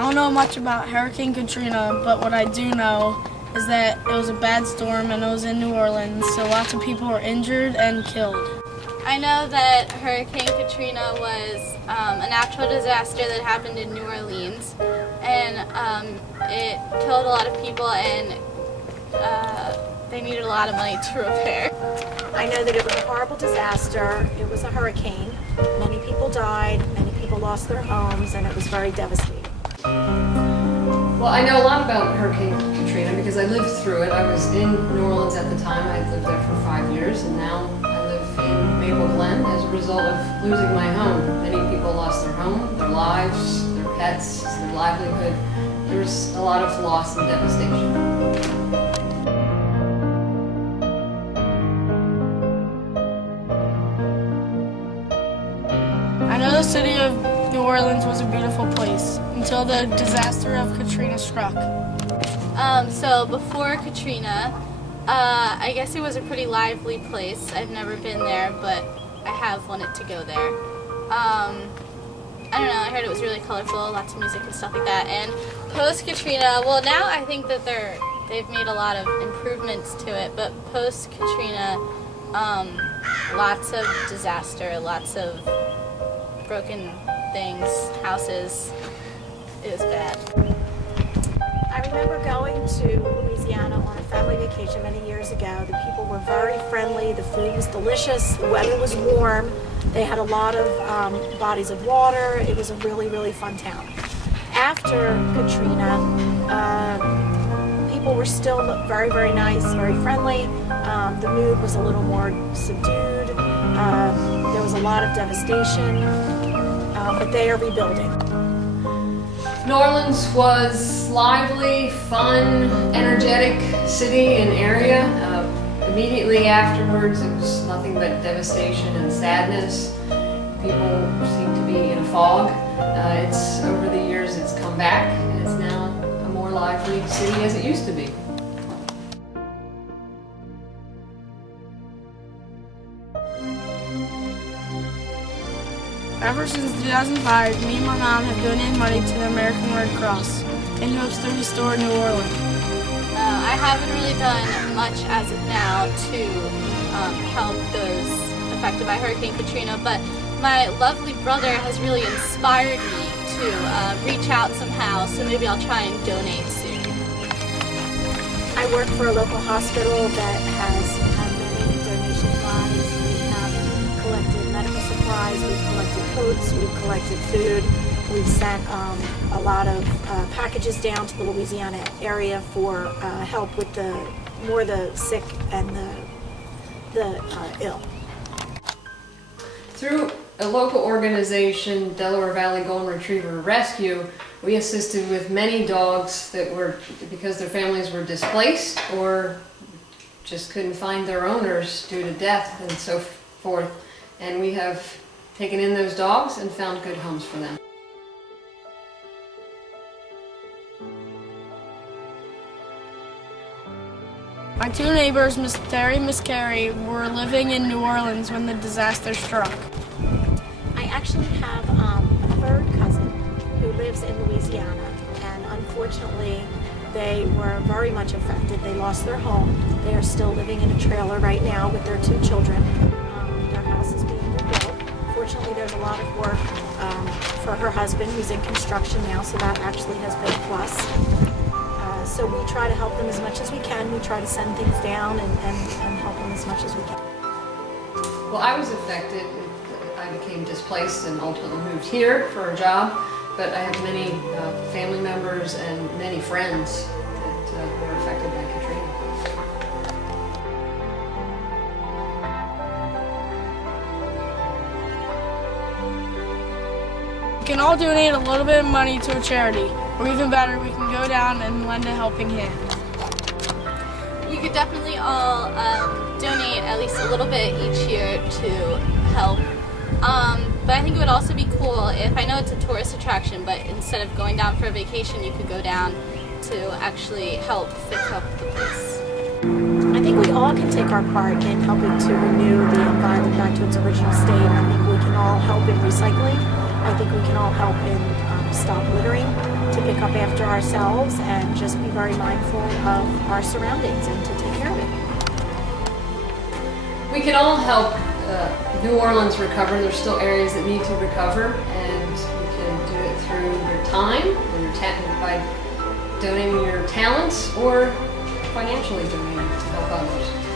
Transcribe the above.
I don't know much about Hurricane Katrina, but what I do know is that it was a bad storm and it was in New Orleans, so lots of people were injured and killed. I know that Hurricane Katrina was a natural disaster that happened in New Orleans, and it killed a lot of people, and they needed a lot of money to repair. I know that it was a horrible disaster. It was a hurricane. Many people died, many people lost their homes, and it was very devastating. Well, I know a lot about Hurricane Katrina because I lived through it. I was in New Orleans at the time. I lived there for 5 years, and now I live in Maple Glen as a result of losing my home. Many people lost their home, their lives, their pets, their livelihood. There was a lot of loss and devastation. I know the city of New Orleans was a beautiful place until the disaster of Katrina struck. So before Katrina, I guess it was a pretty lively place. I've never been there, but I have wanted to go there. I don't know, I heard it was really colorful, lots of music and stuff like that. And post-Katrina, well, now I think that they've made a lot of improvements to it, but post-Katrina, lots of disaster, lots of broken things, houses. It was bad. I remember going to Louisiana on a family vacation many years ago. The people were very friendly, the food was delicious, the weather was warm, they had a lot of bodies of water. It was a really, really fun town. After Katrina, people were still very, very nice, very friendly. The mood was a little more subdued. There was a lot of devastation, but they are rebuilding. New Orleans was lively, fun, energetic city and area. Immediately afterwards, it was nothing but devastation and sadness. People seemed to be in a fog. Over the years, it's come back, and it's now a more lively city as it used to be. Ever since 2005, me and my mom have donated money to the American Red Cross in hopes to restore New Orleans. I haven't really done much as of now to help those affected by Hurricane Katrina, but my lovely brother has really inspired me to reach out somehow, so maybe I'll try and donate soon. I work for a local hospital that has had many donation drives. We have collected medical supplies, we've collected coats, we've collected food. We've sent a lot of packages down to the Louisiana area for help with the sick and the ill. Through a local organization, Delaware Valley Golden Retriever Rescue, we assisted with many dogs that were, because their families were displaced or just couldn't find their owners due to death and so forth. And we have taken in those dogs and found good homes for them. My two neighbors, Miss Terry and Miss Carrie, were living in New Orleans when the disaster struck. I actually have a third cousin who lives in Louisiana, and unfortunately they were very much affected. They lost their home. They are still living in a trailer right now with their two children. Their house is being rebuilt. Fortunately, there's a lot of work for her husband, who's in construction now, so that actually has been a plus. So we try to help them as much as we can. We try to send things down and help them as much as we can. Well, I was affected. I became displaced and ultimately moved here for a job, but I have many family members and many friends that were affected by Katrina. We can all donate a little bit of money to a charity, or even better, we can go down and lend a helping hand. You could definitely all donate at least a little bit each year to help. But I think it would also be cool if, I know it's a tourist attraction, but instead of going down for a vacation, you could go down to actually help fix up the place. I think we all can take our part in helping to renew the environment back to its original state. I think we can all help in recycling. I think we can all help in stop littering. to pick up after ourselves and just be very mindful of our surroundings and to take care of it. We can all help New Orleans recover. There's still areas that need to recover, and you can do it through your time, or by donating your talents, or financially donating to help others.